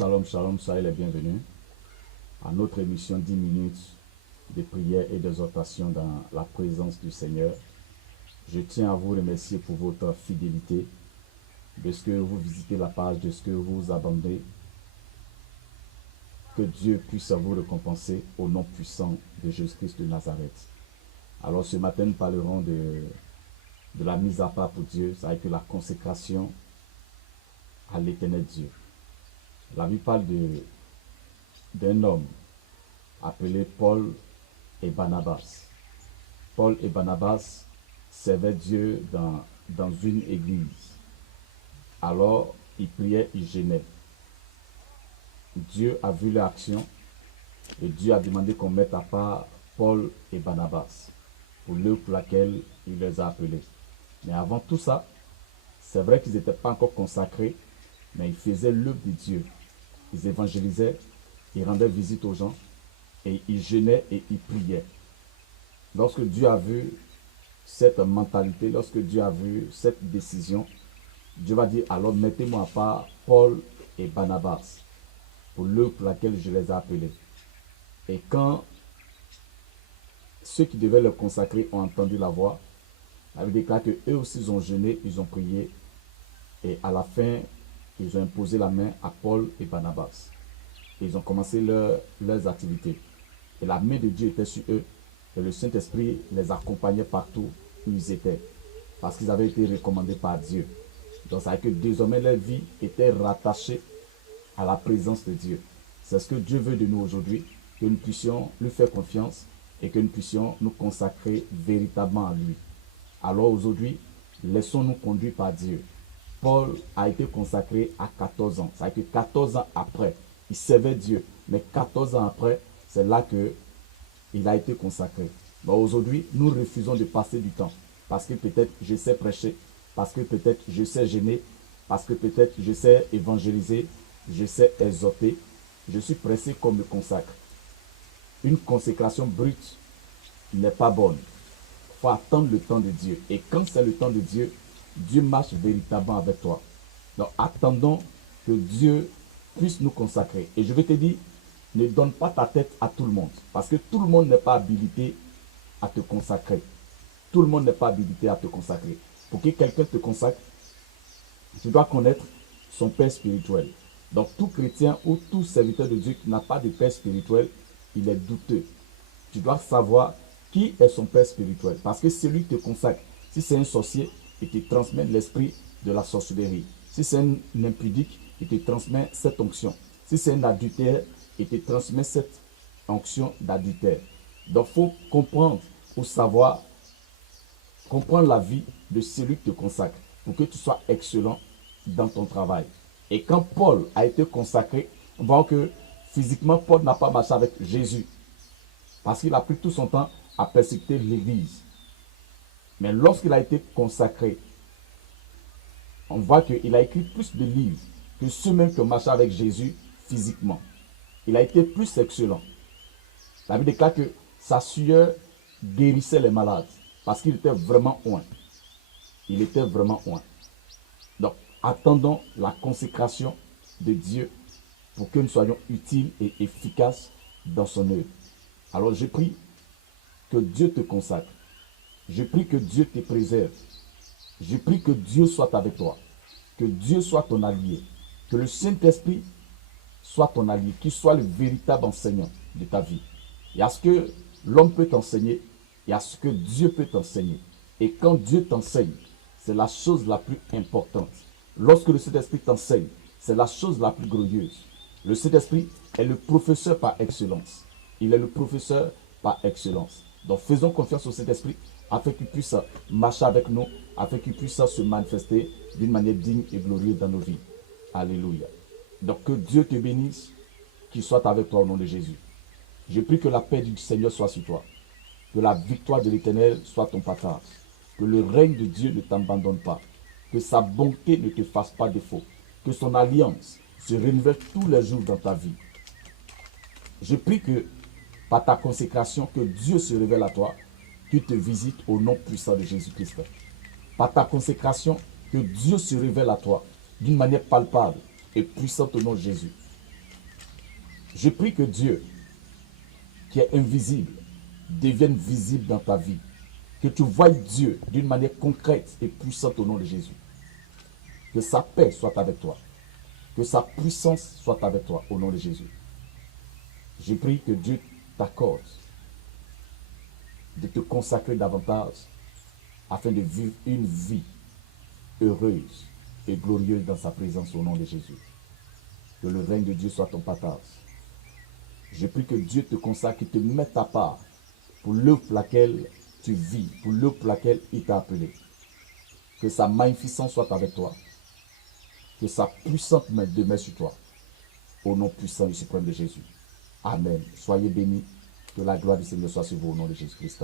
Shalom, shalom, soyez les bienvenus à notre émission 10 minutes de prière et d'exhortation dans la présence du Seigneur. Je tiens à vous remercier pour votre fidélité, de ce que vous visitez la page, de ce que vous vous abonnez. Que Dieu puisse vous récompenser au nom puissant de Jésus-Christ de Nazareth. Alors ce matin, nous parlerons de la mise à part pour Dieu, c'est-à-dire que la consécration à l'éternel Dieu. La Bible parle d'un homme appelé Paul et Barnabas. Paul et Barnabas servaient Dieu dans une église. Alors, ils priaient, ils jeûnaient. Dieu a vu leur action et Dieu a demandé qu'on mette à part Paul et Barnabas pour l'œuvre pour laquelle il les a appelés. Mais avant tout ça, c'est vrai qu'ils n'étaient pas encore consacrés, mais ils faisaient l'œuvre de Dieu. Ils évangélisaient, ils rendaient visite aux gens, et ils jeûnaient et ils priaient. Lorsque Dieu a vu cette mentalité, lorsque Dieu a vu cette décision, Dieu va dire, alors mettez-moi à part Paul et Barnabas pour l'œuvre pour laquelle je les ai appelés. Et quand ceux qui devaient le consacrer ont entendu la voix, la Bible déclare qu'eux aussi ils ont jeûné, ils ont prié, et à la fin, ils ont imposé la main à Paul et Barnabas. Et ils ont commencé leurs activités. Et la main de Dieu était sur eux. Et le Saint-Esprit les accompagnait partout où ils étaient. Parce qu'ils avaient été recommandés par Dieu. Donc ça veut dire que désormais leur vie était rattachée à la présence de Dieu. C'est ce que Dieu veut de nous aujourd'hui. Que nous puissions lui faire confiance et que nous puissions nous consacrer véritablement à lui. Alors aujourd'hui, laissons-nous conduire par Dieu. Paul a été consacré à 14 ans. Ça veut dire que 14 ans après, il servait Dieu. Mais 14 ans après, c'est là qu'il a été consacré. Mais aujourd'hui, nous refusons de passer du temps. Parce que peut-être je sais prêcher, parce que peut-être je sais gêner, parce que peut-être je sais évangéliser, je sais exhorter. Je suis pressé qu'on me consacre. Une consécration brute n'est pas bonne. Il faut attendre le temps de Dieu. Et quand c'est le temps de Dieu, Dieu marche véritablement avec toi. Donc attendons que Dieu puisse nous consacrer. Et je vais te dire, ne donne pas ta tête à tout le monde. Parce que tout le monde n'est pas habilité à te consacrer. Tout le monde n'est pas habilité à te consacrer. Pour que quelqu'un te consacre, tu dois connaître son père spirituel. Donc tout chrétien ou tout serviteur de Dieu qui n'a pas de père spirituel, il est douteux. Tu dois savoir qui est son père spirituel. Parce que celui qui te consacre, si c'est un sorcier, il te transmet l'esprit de la sorcellerie. Si c'est un impudique, il te transmet cette onction. Si c'est un adultère, il te transmet cette onction d'adultère. Donc il faut comprendre, ou savoir, comprendre la vie de celui qui te consacre pour que tu sois excellent dans ton travail. Et quand Paul a été consacré, on voit que physiquement, Paul n'a pas marché avec Jésus. Parce qu'il a pris tout son temps à persécuter l'Église. Mais lorsqu'il a été consacré, on voit qu'il a écrit plus de livres que ceux-mêmes qui ont marché avec Jésus physiquement. Il a été plus excellent. La Bible déclare que sa sueur guérissait les malades parce qu'il était vraiment oint. Il était vraiment oint. Donc, attendons la consécration de Dieu pour que nous soyons utiles et efficaces dans son œuvre. Alors, je prie que Dieu te consacre. Je prie que Dieu te préserve. Je prie que Dieu soit avec toi. Que Dieu soit ton allié. Que le Saint-Esprit soit ton allié. Qu'il soit le véritable enseignant de ta vie. Il y a ce que l'homme peut t'enseigner. Il y a ce que Dieu peut t'enseigner. Et quand Dieu t'enseigne, c'est la chose la plus importante. Lorsque le Saint-Esprit t'enseigne, c'est la chose la plus glorieuse. Le Saint-Esprit est le professeur par excellence. Il est le professeur par excellence. Donc faisons confiance au Saint-Esprit afin qu'il puisse marcher avec nous, afin qu'il puisse se manifester d'une manière digne et glorieuse dans nos vies. Alléluia. Donc que Dieu te bénisse, qu'il soit avec toi au nom de Jésus. Je prie que la paix du Seigneur soit sur toi, que la victoire de l'Éternel soit ton partage, que le règne de Dieu ne t'abandonne pas, que sa bonté ne te fasse pas défaut, que son alliance se renouvelle tous les jours dans ta vie. Je prie que par ta consécration, que Dieu se révèle à toi, qu'il te visite au nom puissant de Jésus-Christ. Par ta consécration, que Dieu se révèle à toi d'une manière palpable et puissante au nom de Jésus. Je prie que Dieu, qui est invisible, devienne visible dans ta vie. Que tu voies Dieu d'une manière concrète et puissante au nom de Jésus. Que sa paix soit avec toi. Que sa puissance soit avec toi au nom de Jésus. Je prie que Dieu t'accorde de te consacrer davantage afin de vivre une vie heureuse et glorieuse dans sa présence au nom de Jésus. Que le règne de Dieu soit ton partage. Je prie que Dieu te consacre et te mette à part pour l'œuvre pour laquelle tu vis, pour l'œuvre pour laquelle il t'a appelé. Que sa magnificence soit avec toi. Que sa puissante main demeure sur toi. Au nom puissant et suprême de Jésus. Amen. Soyez bénis. Que la gloire du Seigneur soit sur vous au nom de Jésus-Christ.